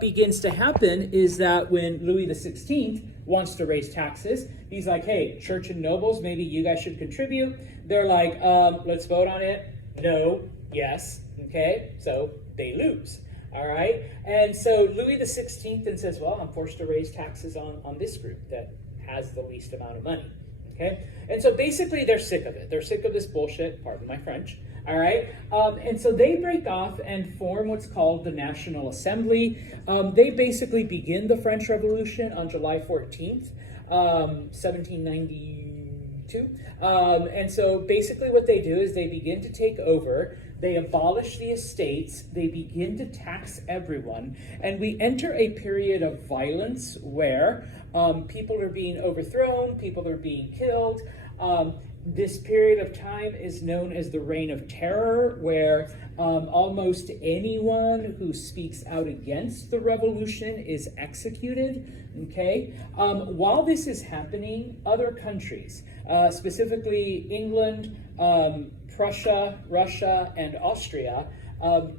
what begins to happen is that when Louis XVI wants to raise taxes, he's like, hey, church and nobles, maybe you guys should contribute. They're like, let's vote on it. No, yes, okay? So they lose, all right? And so Louis XVI then says, well, I'm forced to raise taxes on this group that has the least amount of money, okay? And so basically they're sick of it. They're sick of this bullshit, pardon my French, all right? And so they break off and form what's called the National Assembly. They basically begin the French Revolution on July 14th, 1792. And so basically what they do is they begin to take over, they abolish the estates, they begin to tax everyone, and we enter a period of violence where people are being overthrown, people are being killed. This period of time is known as the Reign of Terror, where almost anyone who speaks out against the revolution is executed, okay? While this is happening, other countries, specifically England, Prussia, Russia, and Austria,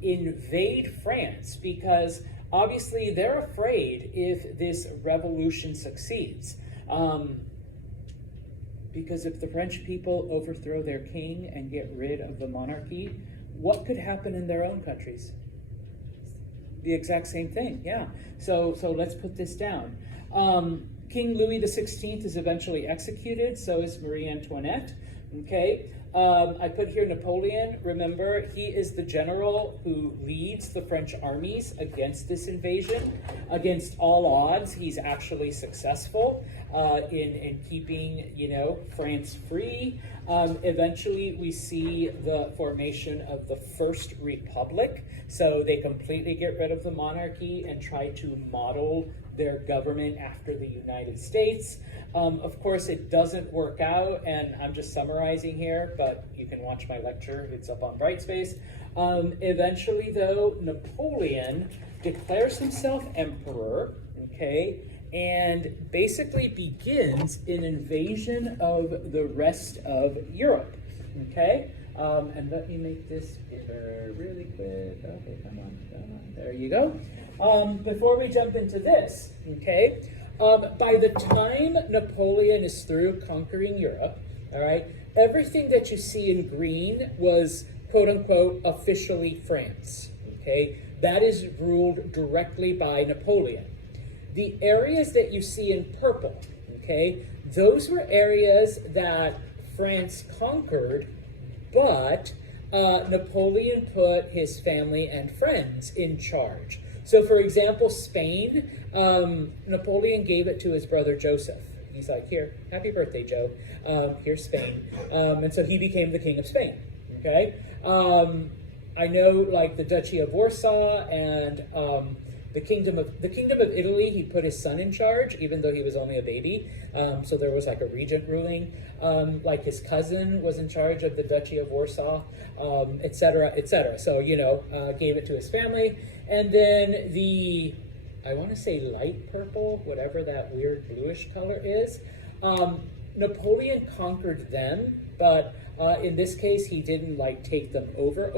invade France because obviously they're afraid if this revolution succeeds. Because if the French people overthrow their king and get rid of the monarchy, what could happen in their own countries? The exact same thing, yeah. So let's put this down. King Louis XVI is eventually executed, so is Marie Antoinette, okay? I put here Napoleon. Remember, he is the general who leads the French armies against this invasion. Against all odds, he's actually successful in keeping, France free. Eventually, we see the formation of the First Republic. So they completely get rid of the monarchy and try to model their government after the United States. Of course, it doesn't work out, and I'm just summarizing here, but you can watch my lecture. It's up on Brightspace. Eventually, though, Napoleon declares himself emperor, okay, and basically begins an invasion of the rest of Europe, okay? And let me make this bigger really quick. Okay, come on. There you go. Before we jump into this, okay, by the time Napoleon is through conquering Europe, all right, everything that you see in green was, quote unquote, officially France, okay? That is ruled directly by Napoleon. The areas that you see in purple, okay, those were areas that France conquered, but Napoleon put his family and friends in charge. So, for example, Spain, Napoleon gave it to his brother Joseph. He's like, here, happy birthday, Joe. Here's Spain. And so he became the king of Spain, okay? I know, like, the Duchy of Warsaw and the Kingdom of Italy, he put his son in charge, even though he was only a baby. So there was like a regent ruling. Like his cousin was in charge of the Duchy of Warsaw, et cetera, et cetera. So, gave it to his family. And then the, I want to say light purple, whatever that weird bluish color is, Napoleon conquered them, but in this case, he didn't like take them over.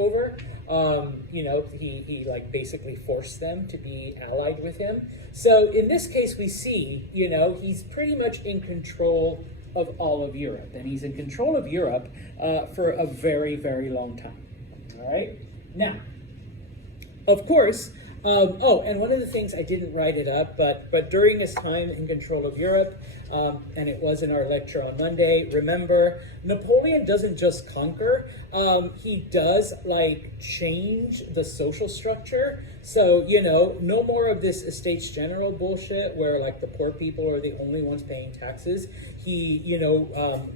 He like basically forced them to be allied with him. So in this case, we see, he's pretty much in control of all of Europe, and he's in control of Europe for a very, very long time. All right. Now, of course, and one of the things, I didn't write it up, but during his time in control of Europe, and it was in our lecture on Monday, remember, Napoleon doesn't just conquer, he does like change the social structure. So, no more of this Estates General bullshit where like the poor people are the only ones paying taxes. He,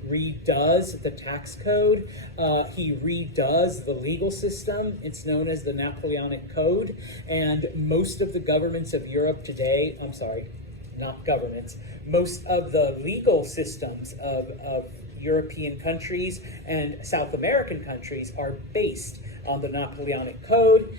redoes the tax code. He redoes the legal system. It's known as the Napoleonic Code. And most of the governments of Europe today, I'm sorry, not governments, most of the legal systems of European countries and South American countries are based on the Napoleonic Code.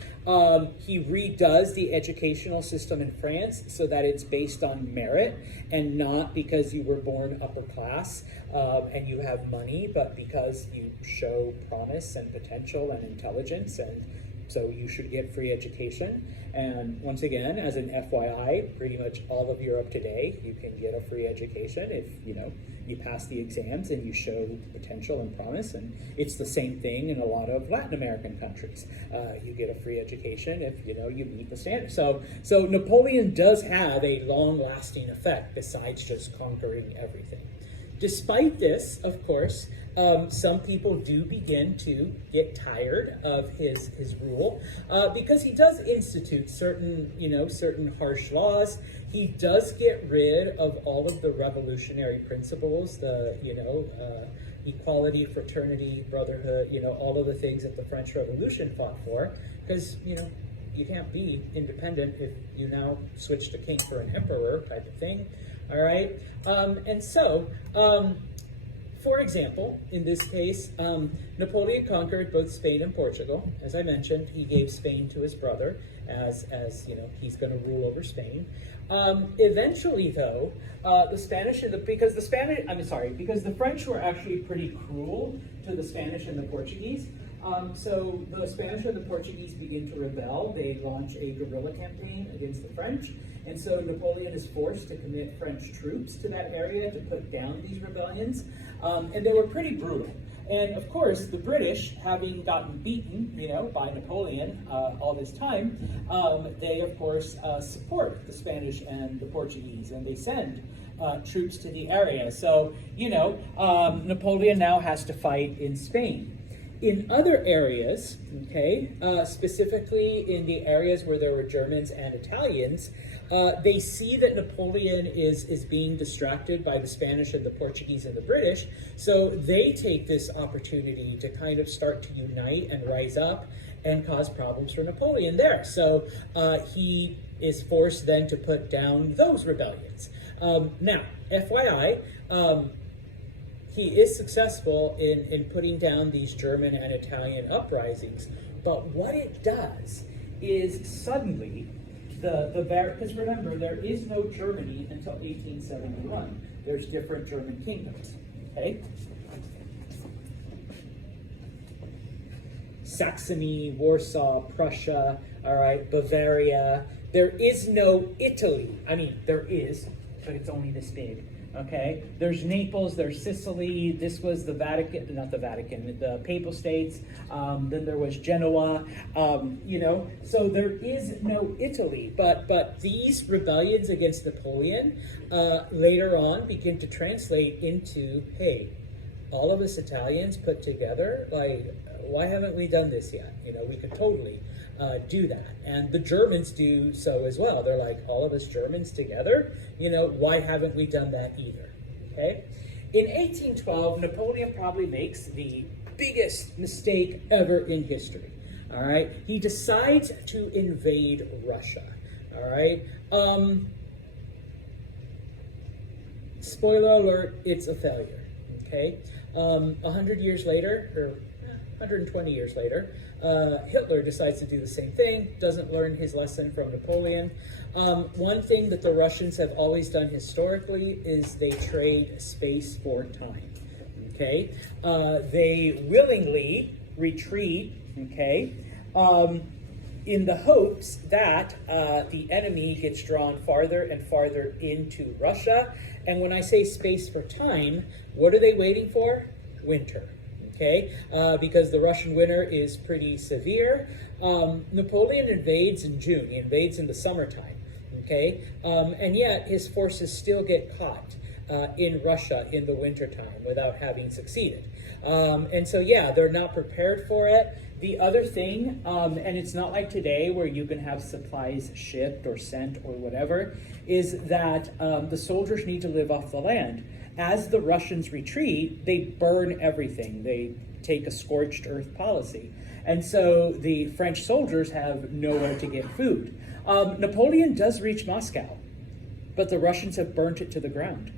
He redoes the educational system in France so that it's based on merit and not because you were born upper class and you have money, but because you show promise and potential and intelligence and so you should get free education. And once again, as an FYI, pretty much all of Europe today, you can get a free education if you pass the exams and you show potential and promise. And it's the same thing in a lot of Latin American countries. You get a free education if you meet the standards. So Napoleon does have a long-lasting effect besides just conquering everything. Despite this, of course, some people do begin to get tired of his rule because he does institute certain harsh laws. He does get rid of all of the revolutionary principles, the equality, fraternity, brotherhood, all of the things that the French Revolution fought for, because you can't be independent if you now switch to king for an emperor type of thing. All right, for example, in this case, Napoleon conquered both Spain and Portugal. As I mentioned, he gave Spain to his brother, as he's going to rule over Spain. Eventually, though, because the French were actually pretty cruel to the Spanish and the Portuguese. So the Spanish and the Portuguese begin to rebel. They launch a guerrilla campaign against the French. And so Napoleon is forced to commit French troops to that area to put down these rebellions. And they were pretty brutal. And of course, the British, having gotten beaten, by Napoleon all this time, they of course support the Spanish and the Portuguese, and they send troops to the area. So, Napoleon now has to fight in Spain. In other areas, specifically in the areas where there were Germans and Italians, they see that Napoleon is being distracted by the Spanish and the Portuguese and the British, so they take this opportunity to kind of start to unite and rise up and cause problems for Napoleon there. So he is forced then to put down those rebellions. Now, FYI, he is successful in putting down these German and Italian uprisings, but what it does is suddenly because remember, there is no Germany until 1871. There's different German kingdoms, okay? Saxony, Warsaw, Prussia, all right, Bavaria. There is no Italy. I mean, there is, but it's only this big. Okay, there's Naples, there's Sicily. This was the Vatican, not the Vatican, the Papal States. Then there was Genoa. So there is no Italy. But these rebellions against Napoleon later on begin to translate into, hey, all of us Italians put together, like, why haven't we done this yet? We could totally do that. And the Germans do so as well. They're like, all of us Germans together, why haven't we done that either? Okay. In 1812, Napoleon probably makes the biggest mistake ever in history. All right. He decides to invade Russia. All right. Spoiler alert, it's a failure. Okay. 100 years later, or 120 years later, Hitler decides to do the same thing, doesn't learn his lesson from Napoleon. One thing that the Russians have always done historically is they trade space for time, okay? They willingly retreat, okay, in the hopes that the enemy gets drawn farther and farther into Russia. And when I say space for time, what are they waiting for? Winter. Okay, because the Russian winter is pretty severe. Napoleon invades in June. He invades in the summertime. Okay, and yet his forces still get caught in Russia in the wintertime without having succeeded. And so, yeah, they're not prepared for it. The other thing, and it's not like today where you can have supplies shipped or sent or whatever, is that the soldiers need to live off the land. As the Russians retreat, they burn everything. They take a scorched earth policy. And so the French soldiers have nowhere to get food. Napoleon does reach Moscow, but the Russians have burnt it to the ground.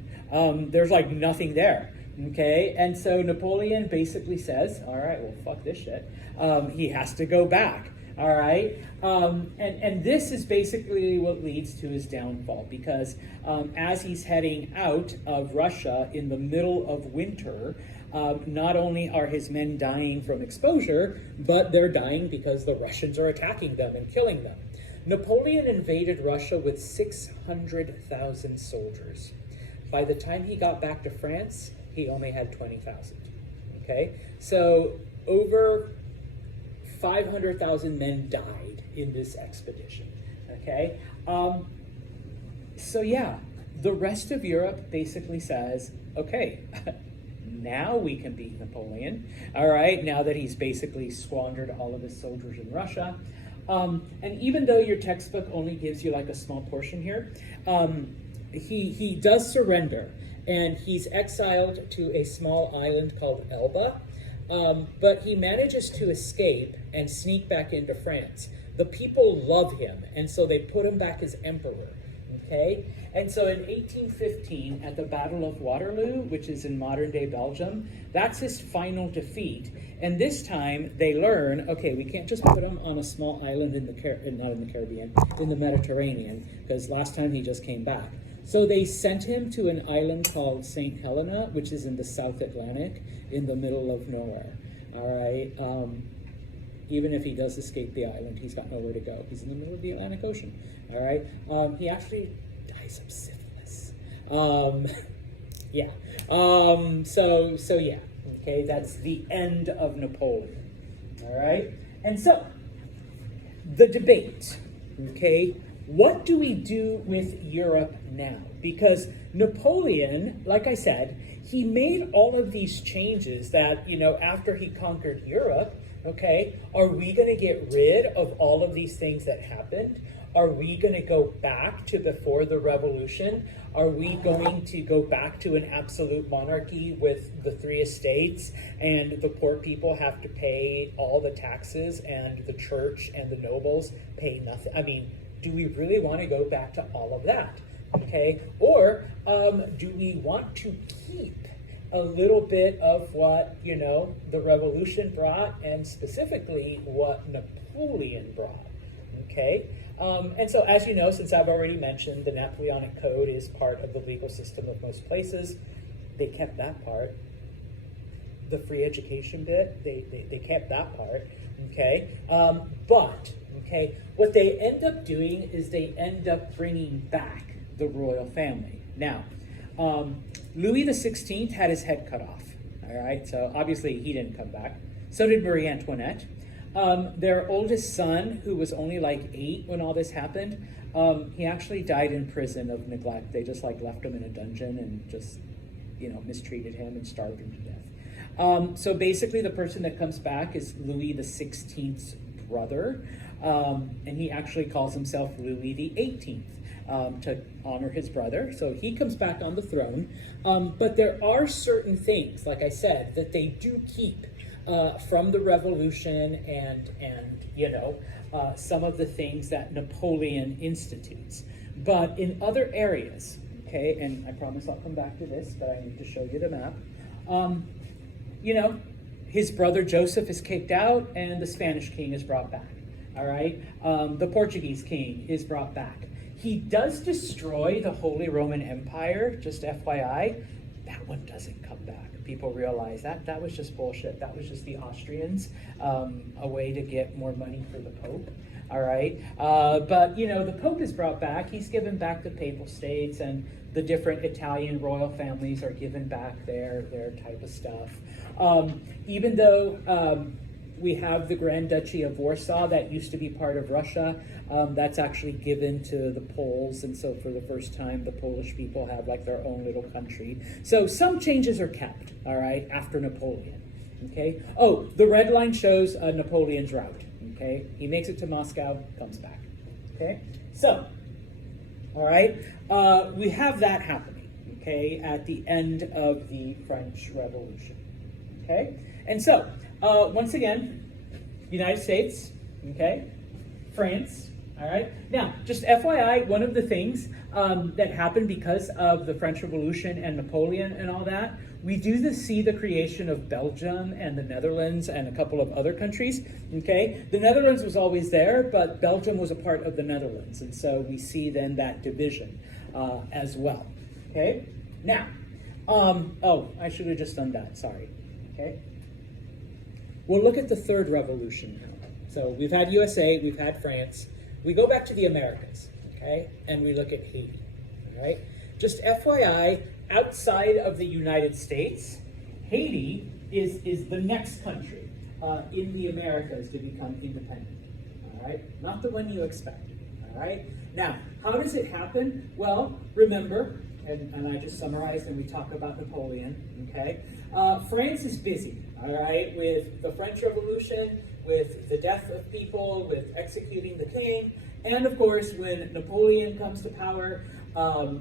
There's like nothing there. Okay, and so Napoleon basically says, all right, well, fuck this shit. He has to go back. All right, and this is basically what leads to his downfall, because as he's heading out of Russia in the middle of winter, not only are his men dying from exposure, but they're dying because the Russians are attacking them and killing them. Napoleon invaded Russia with 600,000 soldiers. By the time he got back to France, he only had 20,000. Okay, so over 500,000 men died in this expedition. Okay, so yeah, the rest of Europe basically says, okay, now we can beat Napoleon. All right, now that he's basically squandered all of his soldiers in Russia. And even though your textbook only gives you like a small portion here, he does surrender, and he's exiled to a small island called Elba. But he manages to escape and sneak back into France. The people love him, and so they put him back as emperor. Okay? And so in 1815, at the Battle of Waterloo, which is in modern-day Belgium, that's his final defeat. And this time, they learn, okay, we can't just put him on a small island in the not in the Caribbean, in the Mediterranean, because last time he just came back. So they sent him to an island called St. Helena, which is in the South Atlantic, in the middle of nowhere. All right? Even if he does escape the island, he's got nowhere to go. He's in the middle of the Atlantic Ocean. All right? He actually dies of syphilis. Yeah. So yeah. Okay, that's the end of Napoleon. All right? And so, the debate. Okay? What do we do with Europe now? Because Napoleon, like I said, he made all of these changes that, after he conquered Europe, okay, are we going to get rid of all of these things that happened? Are we going to go back to before the revolution? Are we going to go back to an absolute monarchy with the 3 estates, and the poor people have to pay all the taxes, and the church and the nobles pay nothing? I mean, do we really want to go back to all of that? Okay, or do we want to keep a little bit of what, the revolution brought, and specifically what Napoleon brought? Okay, and so as you know, since I've already mentioned, the Napoleonic Code is part of the legal system of most places. They kept that part. The free education bit, they kept that part. Okay, but okay, what they end up doing is they end up bringing back the royal family. Now, Louis XVI had his head cut off. All right, so obviously he didn't come back. So did Marie Antoinette. Their oldest son, who was only like 8 when all this happened, he actually died in prison of neglect. They just left him in a dungeon and just, mistreated him and starved him to death. So basically the person that comes back is Louis XVI's brother, and he actually calls himself Louis XVIII. To honor his brother. So he comes back on the throne. But there are certain things, like I said, that they do keep from the revolution and some of the things that Napoleon institutes. But in other areas, okay, and I promise I'll come back to this, but I need to show you the map. His brother Joseph is kicked out, and the Spanish king is brought back. All right? The Portuguese king is brought back. He does destroy the Holy Roman Empire, just FYI. That one doesn't come back. People realize that was just bullshit. That was just the Austrians, a way to get more money for the Pope. All right. But, the Pope is brought back. He's given back the Papal States, and the different Italian royal families are given back their type of stuff. Even though we have the Grand Duchy of Warsaw that used to be part of Russia. That's actually given to the Poles, and so for the first time, the Polish people have their own little country. So some changes are kept, all right, after Napoleon, okay? Oh, the red line shows Napoleon's route, okay? He makes it to Moscow, comes back, okay? So, all right, we have that happening, okay, at the end of the French Revolution, okay? And so, once again, United States, okay, France, All right. Now, just FYI, one of the things that happened because of the French Revolution and Napoleon and all that, we do see the creation of Belgium and the Netherlands and a couple of other countries. Okay, the Netherlands was always there, but Belgium was a part of the Netherlands, and so we see then that division as well. Okay. Now, oh, I should have just done that. Sorry. Okay. We'll look at the third revolution now. So we've had USA, we've had France. We go back to the Americas, okay, and we look at Haiti, all right? Just FYI, outside of the United States, Haiti is the next country in the Americas to become independent, all right? Not the one you expected, all right? Now, how does it happen? Well, remember, and I just summarized and we talk about Napoleon, okay? France is busy, all right, with the French Revolution, with the death of people, with executing the king, and of course, when Napoleon comes to power,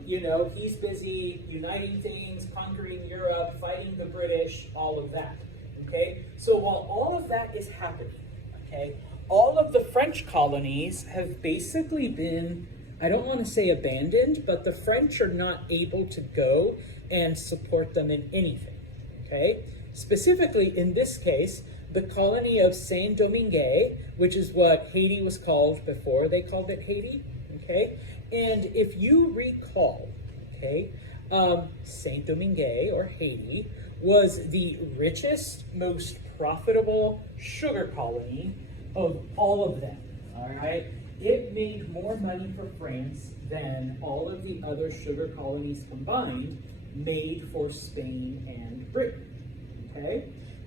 you know, he's busy uniting things, conquering Europe, fighting the British, all of that, okay? So while all of that is happening, okay, all of the French colonies have basically been, I don't want to say abandoned, but the French are not able to go and support them in anything, okay? Specifically, in this case, the colony of Saint-Domingue, which is what Haiti was called before they called it Haiti, okay? And if you recall, okay, Saint-Domingue, or Haiti, was the richest, most profitable sugar colony of all of them, all right? It made more money for France than all of the other sugar colonies combined made for Spain and Britain, okay?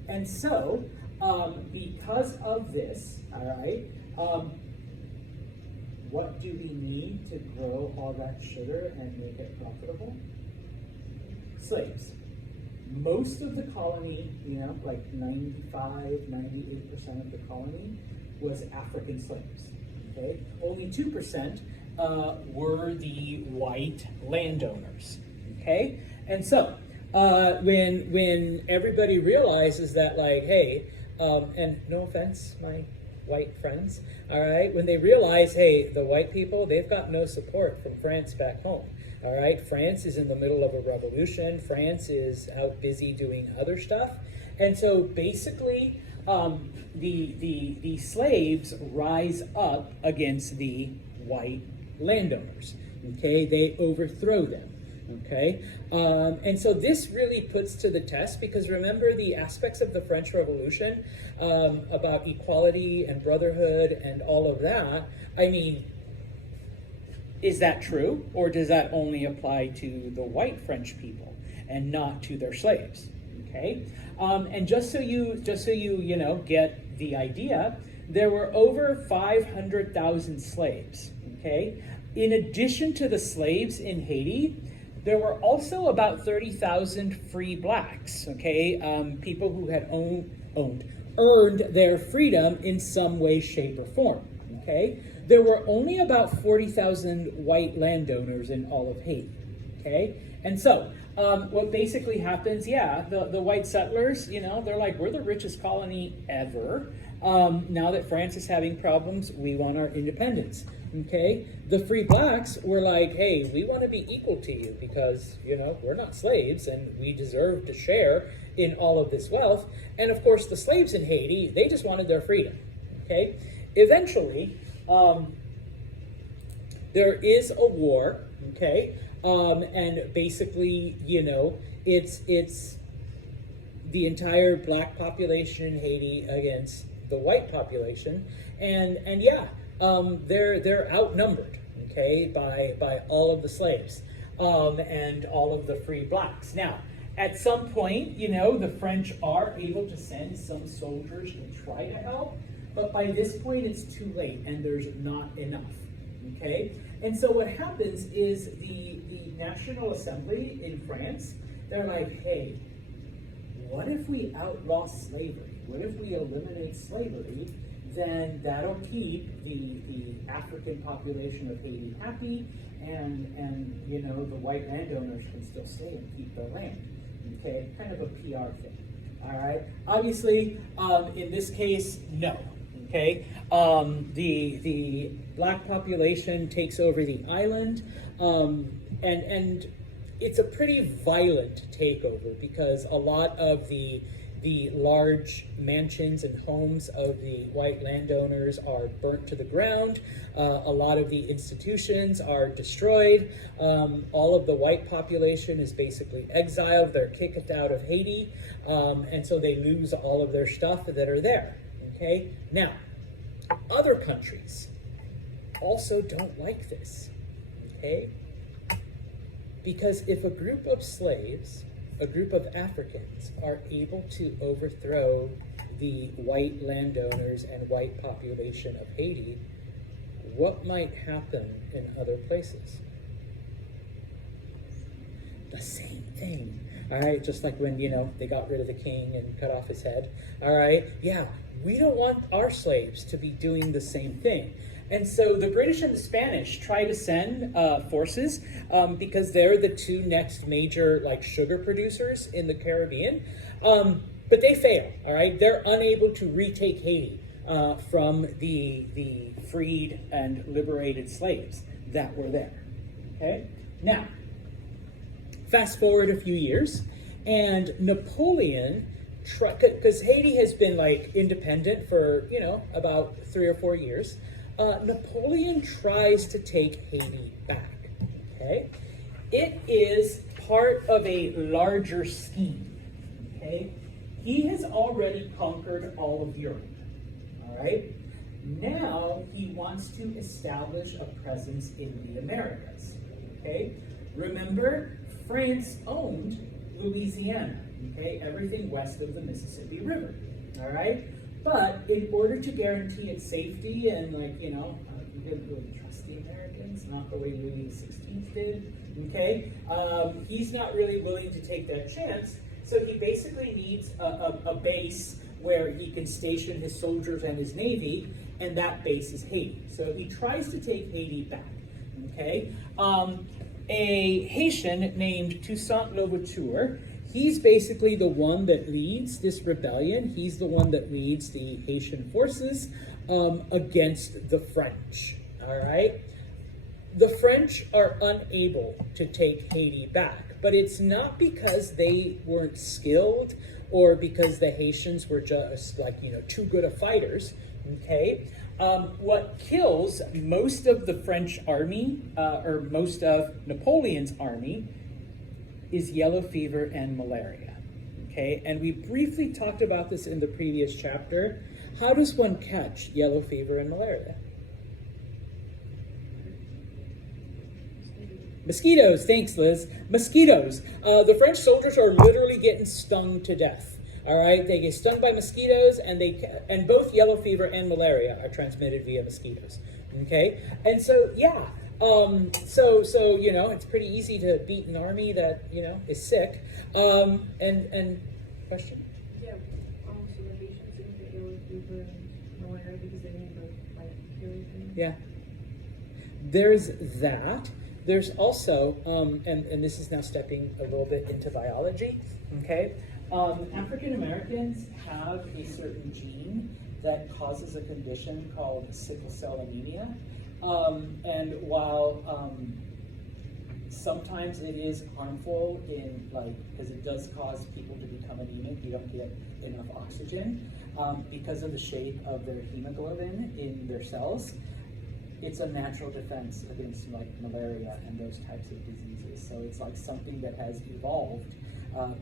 And so, because of this, all right, what do we need to grow all that sugar and make it profitable? Slaves. Most of the colony, you know, like 98% of the colony was African slaves, okay? Only 2% were the white landowners, okay? And so, when everybody realizes that, like, hey, and no offense, my white friends, all right, when they realize, hey, the white people, they've got no support from France back home, all right? France is in the middle of a revolution. France is out busy doing other stuff. And so basically, the slaves rise up against the white landowners, okay? They overthrow them. Okay, and so this really puts to the test, because remember the aspects of the French Revolution about equality and brotherhood and all of that. I mean, is that true, or does that only apply to the white French people and not to their slaves? Okay, and just so you get the idea, there were over 500,000 slaves. Okay, in addition to the slaves in Haiti, there were also about 30,000 free blacks, okay? People who had earned their freedom in some way, shape, or form, okay? There were only about 40,000 white landowners in all of Haiti, okay? And so, what basically happens, yeah, the white settlers, you know, they're like, we're the richest colony ever. Now that France is having problems, we want our independence. Okay, the free blacks were like, hey, we want to be equal to you because, you know, we're not slaves and we deserve to share in all of this wealth. And of course, the slaves in Haiti, they just wanted their freedom. Okay, eventually, there is a war. Okay, and basically, you know, it's the entire black population in Haiti against the white population, and yeah. They're outnumbered, okay, by all of the slaves and all of the free blacks. Now, at some point, you know, the French are able to send some soldiers to try to help, but by this point it's too late and there's not enough, okay? And so what happens is the National Assembly in France, they're like, hey, what if we outlaw slavery? What if we eliminate slavery? Then that'll keep the African population of Haiti happy, and you know, the white landowners can still stay and keep their land. Okay, kind of a PR thing. All right. Obviously, in this case, no. Okay, the black population takes over the island, and it's a pretty violent takeover because a lot of the large mansions and homes of the white landowners are burnt to the ground. A lot of the institutions are destroyed. All of the white population is basically exiled. They're kicked out of Haiti, and so they lose all of their stuff that are there. Okay, now other countries also don't like this. Okay, because if a group of slaves, a group of Africans, are able to overthrow the white landowners and white population of Haiti, what might happen in other places? The same thing. All right, just like when, they got rid of the king and cut off his head. All right, yeah, we don't want our slaves to be doing the same thing. And so the British and the Spanish try to send forces because they're the two next major sugar producers in the Caribbean. But they fail, all right? They're unable to retake Haiti from the freed and liberated slaves that were there, okay? Now, fast forward a few years, and Napoleon, because Haiti has been independent for, about 3 or 4 years, Napoleon tries to take Haiti back, okay? It is part of a larger scheme, okay? He has already conquered all of Europe, all right? Now he wants to establish a presence in the Americas, okay? Remember, France owned Louisiana, okay? Everything west of the Mississippi River, all right? But in order to guarantee its safety and you didn't really trust the Americans, not the way Louis XVI did, okay? He's not really willing to take that chance, so he basically needs a base where he can station his soldiers and his navy, and that base is Haiti. So he tries to take Haiti back, okay? A Haitian named Toussaint Louverture, he's basically the one that leads this rebellion. He's the one that leads the Haitian forces against the French, all right? The French are unable to take Haiti back, but it's not because they weren't skilled or because the Haitians were just too good of fighters, okay? What kills most of the French army, or most of Napoleon's army, is yellow fever and malaria, okay? And we briefly talked about this in the previous chapter. How does one catch yellow fever and malaria? Mosquitoes, thanks Liz. Mosquitoes. The French soldiers are literally getting stung to death, all right? They get stung by mosquitoes, and both yellow fever and malaria are transmitted via mosquitoes, okay? And so, yeah, so it's pretty easy to beat an army that is sick. And question? Yeah, so the Haitians didn't get yellow fever and malaria because they didn't kill anything. Yeah. There's that. There's also, and this is now stepping a little bit into biology. Okay, African Americans have a certain gene that causes a condition called sickle cell anemia. And while sometimes it is harmful because it does cause people to become anemic, you don't get enough oxygen because of the shape of their hemoglobin in their cells. It's a natural defense against malaria and those types of diseases. So it's something that has evolved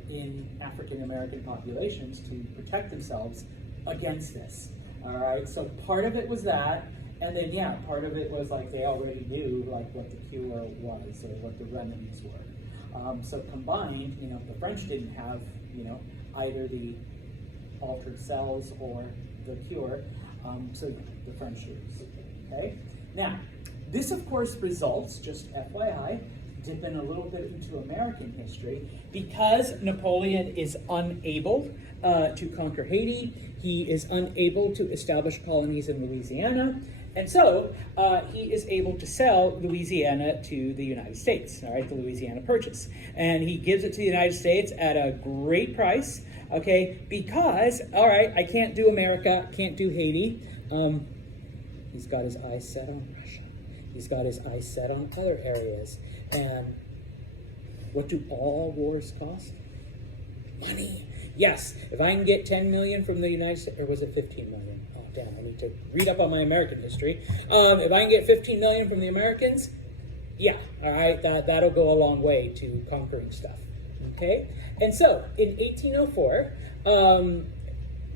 in African American populations to protect themselves against this. All right, so part of it was that. And then, part of it was they already knew what the cure was or what the remedies were. So combined, the French didn't have, either the altered cells or the cure. So the French lose. Okay. Now, this of course results, just FYI, dipping a little bit into American history, because Napoleon is unable to conquer Haiti. He is unable to establish colonies in Louisiana. And so he is able to sell Louisiana to the United States, all right, the Louisiana Purchase. And he gives it to the United States at a great price, okay, because, all right, I can't do America, can't do Haiti. He's got his eyes set on Russia. He's got his eyes set on other areas. And what do all wars cost? Money. Yes, if I can get 10 million from the United States, or was it 15 million? Oh, damn, I need to read up on my American history. If I can get 15 million from the Americans, yeah, all right, that'll go a long way to conquering stuff, okay? And so, in 1804,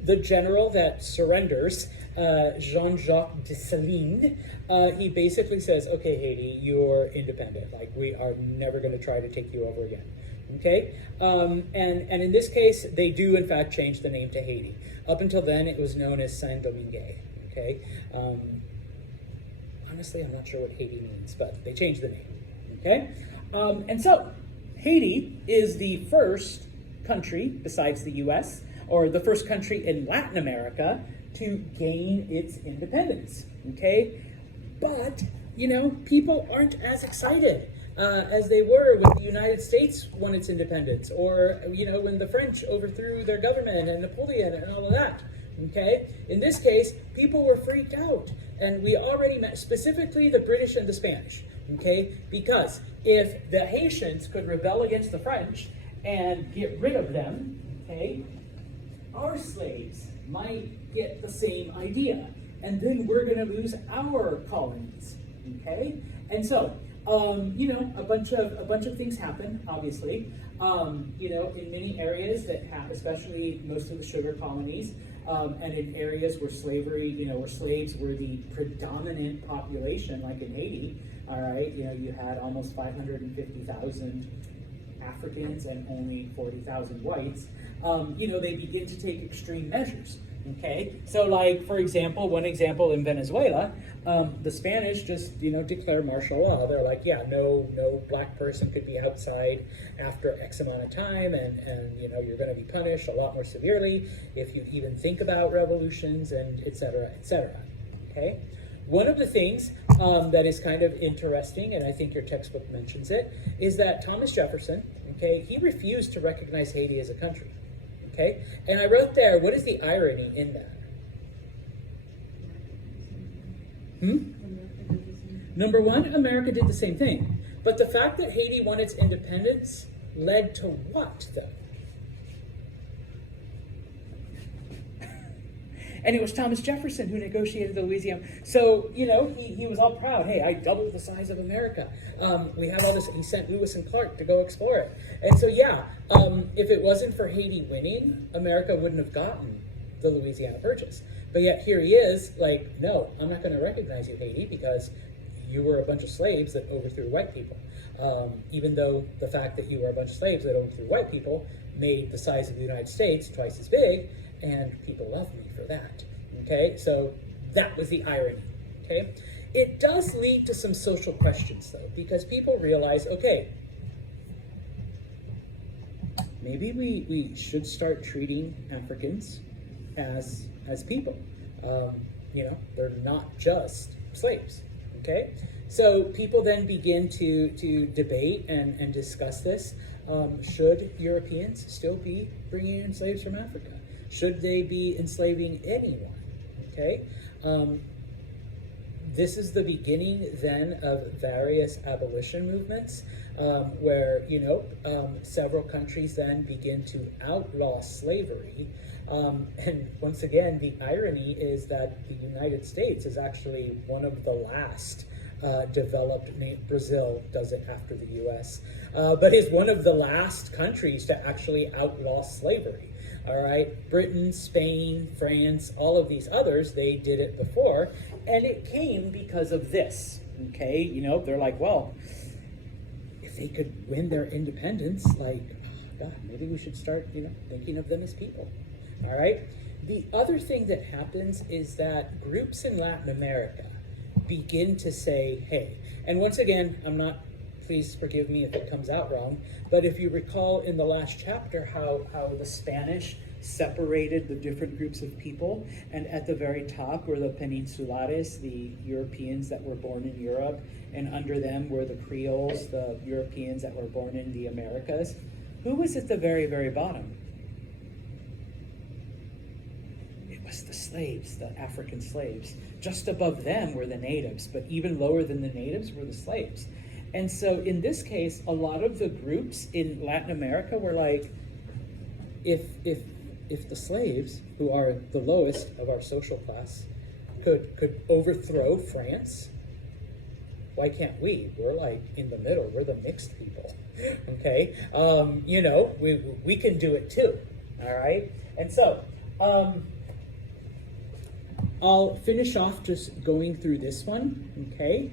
the general that surrenders, Jean-Jacques Dessalines, he basically says, okay, Haiti, you're independent. Like, we are never going to try to take you over again. Okay? And in this case, they do, in fact, change the name to Haiti. Up until then, it was known as Saint-Domingue. Okay? Honestly, I'm not sure what Haiti means, but they changed the name. Okay? And so, Haiti is the first country, besides the U.S., or the first country in Latin America to gain its independence. Okay? But, you know, people aren't as excited as they were when the United States won its independence, or, you know, when the French overthrew their government and Napoleon and all of that. Okay? In this case, people were freaked out. And we already met, specifically the British and the Spanish. Okay? Because if the Haitians could rebel against the French and get rid of them, okay, our slaves might get the same idea. And then we're going to lose our colonies. Okay? And so, you know, a bunch of things happen, obviously. You know, in many areas that have, especially most of the sugar colonies, and in areas where slavery, you know, where slaves were the predominant population, like in Haiti, all right, you know, you had almost 550,000 Africans and only 40,000 whites. You know, they begin to take extreme measures. Okay, so like, for example, one example in Venezuela, the Spanish just, you know, declared martial law. They're like, yeah, no black person could be outside after X amount of time, and you know, you're going to be punished a lot more severely if you even think about revolutions, and et cetera, et cetera. Okay, one of the things that is kind of interesting, and I think your textbook mentions it, is that Thomas Jefferson, okay, he refused to recognize Haiti as a country. Okay, and I wrote there, what is the irony in that? Number one, America did the same thing. But the fact that Haiti won its independence led to what, though? And it was Thomas Jefferson who negotiated the Louisiana. So, you know, he was all proud. Hey, I doubled the size of America. We have all this. He sent Lewis and Clark to go explore it. And so, yeah, if it wasn't for Haiti winning, America wouldn't have gotten the Louisiana Purchase. But yet here he is, like, no, I'm not going to recognize you, Haiti, because you were a bunch of slaves that overthrew white people. Even though the fact that you were a bunch of slaves that overthrew white people made the size of the United States twice as big, and people love me for that. Okay, so that was the irony. Okay, it does lead to some social questions, though, because people realize, okay, maybe we should start treating Africans as people. You know, they're not just slaves. Okay, so people then begin to debate and discuss this. Should Europeans still be bringing in slaves from Africa? Should they be enslaving anyone? Okay, this is the beginning then of various abolition movements, where, you know, several countries then begin to outlaw slavery. And once again, the irony is that the United States is actually one of the last developed. Brazil does it after the U.S., but is one of the last countries to actually outlaw slavery. All right, Britain, Spain, France, all of these others, they did it before, and it came because of this. Okay, you know, they're like, well, if they could win their independence, like, oh God, maybe we should start, you know, thinking of them as people. All right. The other thing that happens is that groups in Latin America begin to say, hey, and once again, please forgive me if it comes out wrong, but if you recall in the last chapter how the Spanish separated the different groups of people, and at the very top were the Peninsulares, the Europeans that were born in Europe, and under them were the Creoles, the Europeans that were born in the Americas. Who was at the very, very bottom? It was yes, the slaves, the African slaves. Just above them were the natives, but even lower than the natives were the slaves. And so in this case, a lot of the groups in Latin America were like, if the slaves, who are the lowest of our social class, could overthrow France, why can't we? We're like in the middle. We're the mixed people. Okay, you know, we can do it too. All right, and so I'll finish off just going through this one. Okay,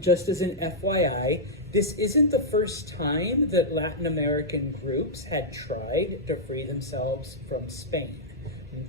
just as an FYI, this isn't the first time that Latin American groups had tried to free themselves from Spain.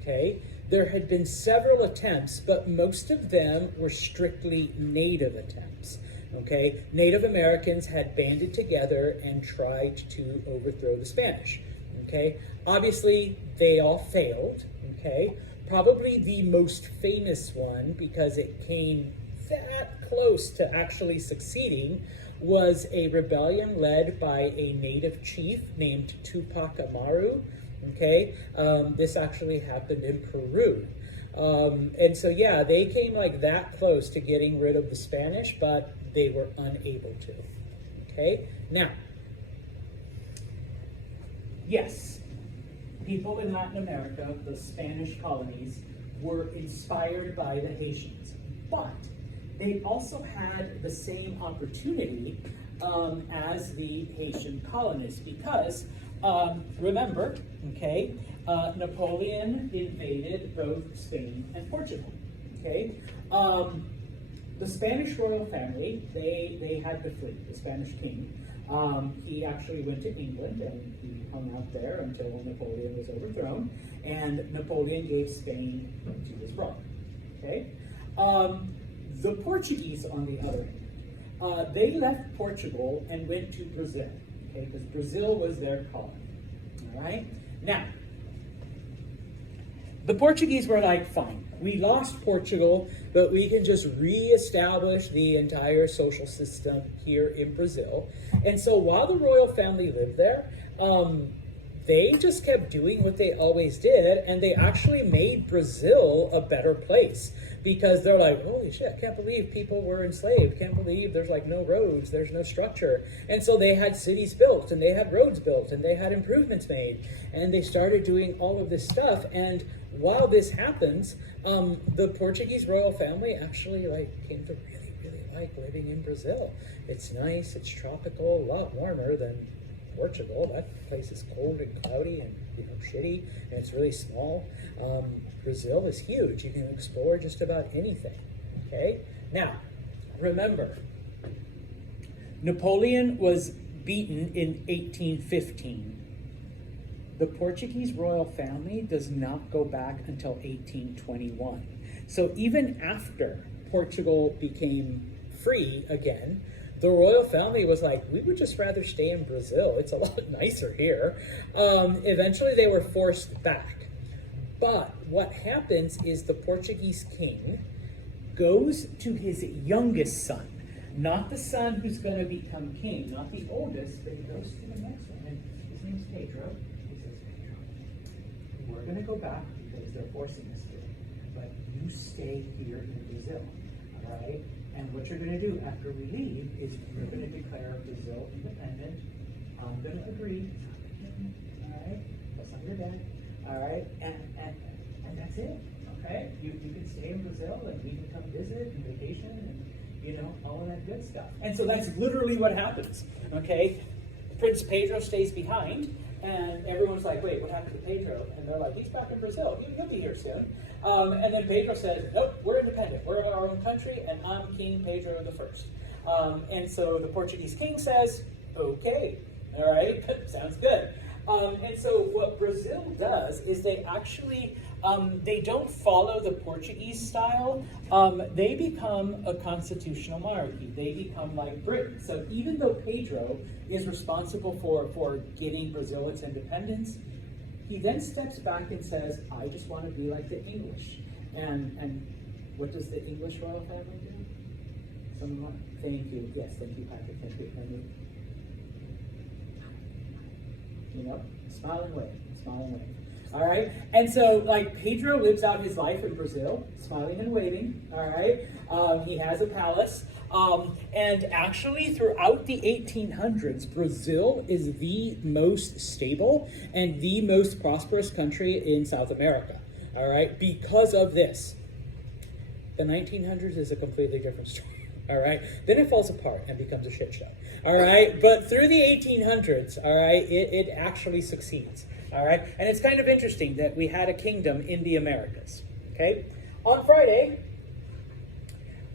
Okay, there had been several attempts, but most of them were strictly native attempts. Okay, Native Americans had banded together and tried to overthrow the Spanish. Okay, obviously they all failed. Okay, probably the most famous one, because it came that close to actually succeeding, was a rebellion led by a native chief named Tupac Amaru. Okay, this actually happened in Peru. And so, yeah, they came like that close to getting rid of the Spanish, but they were unable to. Okay, now, yes, people in Latin America, the Spanish colonies, were inspired by the Haitians, but they also had the same opportunity as the Haitian colonists, because remember, okay, Napoleon invaded both Spain and Portugal. Okay, the Spanish royal family, they had to flee. The Spanish king, he actually went to England and he hung out there until Napoleon was overthrown, and Napoleon gave Spain to his brother. Okay. The Portuguese, on the other hand, they left Portugal and went to Brazil, okay, because Brazil was their colony. All right? Now, the Portuguese were like, fine, we lost Portugal, but we can just reestablish the entire social system here in Brazil. And so while the royal family lived there, they just kept doing what they always did, and they actually made Brazil a better place, because they're like, holy shit, I can't believe people were enslaved, can't believe there's like no roads, there's no structure. And so they had cities built, and they had roads built, and they had improvements made, and they started doing all of this stuff. And while this happens, the Portuguese royal family actually like came to really like living in Brazil. It's nice, it's tropical, a lot warmer than Portugal. That place is cold and cloudy and shitty, and it's really small. Brazil is huge. You can explore just about anything. Okay? Now, remember, Napoleon was beaten in 1815. The Portuguese royal family does not go back until 1821. So even after Portugal became free again, the royal family was like, we would just rather stay in Brazil. It's a lot nicer here. Eventually they were forced back. But what happens is the Portuguese king goes to his youngest son, not the son who's going to become king, not the oldest, but he goes to the next one. And his name's Pedro. He says, Pedro, we're going to go back because they're forcing us to, but you stay here in Brazil, all right? And what you're going to do after we leave is you're going to declare Brazil independent. I'm going to agree. All right? That's not your dad. All right? And that's it. Okay? You can stay in Brazil and we can come visit and vacation and, all of that good stuff. And so that's literally what happens. Okay? Prince Pedro stays behind, and everyone's like, wait, what happened to Pedro? And they're like, he's back in Brazil. He'll be here soon. And then Pedro says, nope, we're independent. We're in our own country, and I'm King Pedro I. And so the Portuguese king says, okay, all right, sounds good. And so what Brazil does is they actually, they don't follow the Portuguese style. They become a constitutional monarchy. They become like Britain. So even though Pedro is responsible for getting Brazil its independence, he then steps back and says, I just want to be like the English. And what does the English royal family do? Someone, thank you. Yes, thank you, Patrick. Thank you. Smiling wave, smiling wave. All right, and so like Pedro lives out his life in Brazil, smiling and waving. All right, he has a palace, and actually throughout the 1800s, Brazil is the most stable and the most prosperous country in South America. All right, because of this. The 1900s is a completely different story. All right, then it falls apart and becomes a shit show. All right, but through the 1800s, all right, it actually succeeds. All right, and it's kind of interesting that we had a kingdom in the Americas. Okay, on Friday,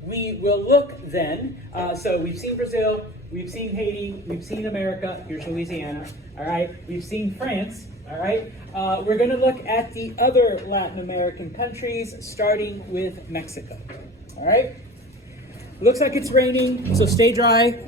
we will look then. So we've seen Brazil, we've seen Haiti, we've seen America. Here's Louisiana. All right, we've seen France. All right, we're going to look at the other Latin American countries, starting with Mexico. All right, looks like it's raining, so stay dry.